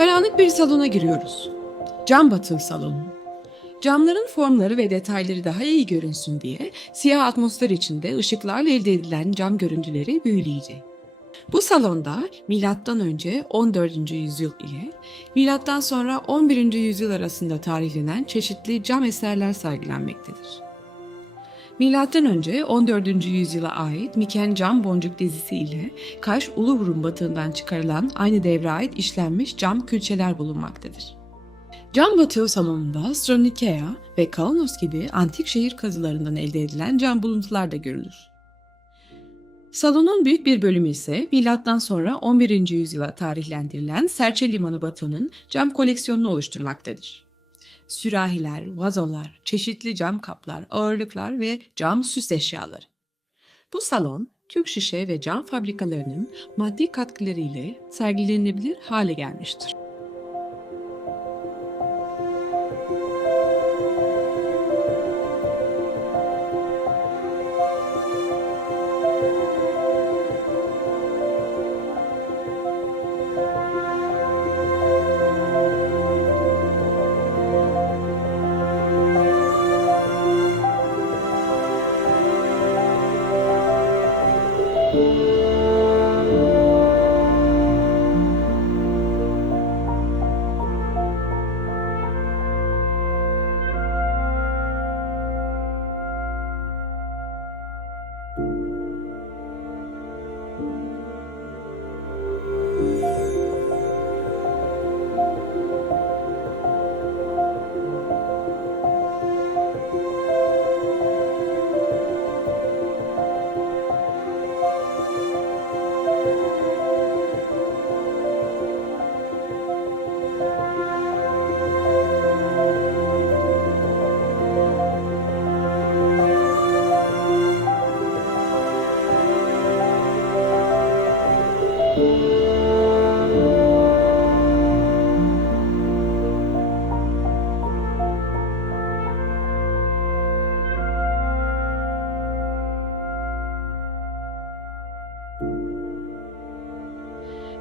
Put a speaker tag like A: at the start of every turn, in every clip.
A: Karanlık bir salona giriyoruz. Cam batıl salonu. Camların formları ve detayları daha iyi görünsün diye siyah atmosfer içinde ışıklarla elde edilen cam görüntüleri büyüleyici. Bu salonda milattan önce 14. yüzyıl ile milattan sonra 11. yüzyıl arasında tarihlenen çeşitli cam eserler sergilenmektedir. Önce 14. yüzyıla ait Miken Cam Boncuk dizisi ile Kaş Uluburun batığından çıkarılan aynı devre ait işlenmiş cam külçeler bulunmaktadır. Cam batığı salonunda Stronikea ve Kaunos gibi antik şehir kazılarından elde edilen cam buluntular da görülür. Salonun büyük bir bölümü ise milattan sonra 11. yüzyıla tarihlendirilen Serçe Limanı batığının cam koleksiyonunu oluşturmaktadır. Sürahiler, vazolar, çeşitli cam kaplar, ağırlıklar ve cam süs eşyaları. Bu salon, Türk şişe ve cam fabrikalarının maddi katkıları ile sergilenebilir hale gelmiştir.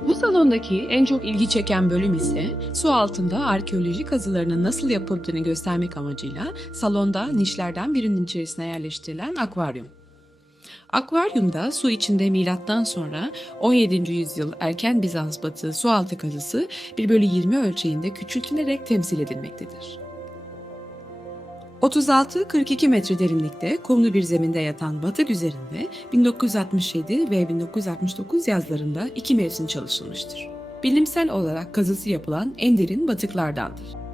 A: Bu salondaki en çok ilgi çeken bölüm ise su altında arkeoloji kazılarının nasıl yapıldığını göstermek amacıyla salonda nişlerden birinin içerisine yerleştirilen akvaryum. Akvaryumda su içinde milattan sonra 17. yüzyıl erken Bizans batığı su altı kazısı 1 bölü 20 ölçeğinde küçültülerek temsil edilmektedir. 36-42 metre derinlikte kumlu bir zeminde yatan batık üzerinde 1967 ve 1969 yazlarında iki mevsim çalışılmıştır. Bilimsel olarak kazısı yapılan en derin batıklardandır.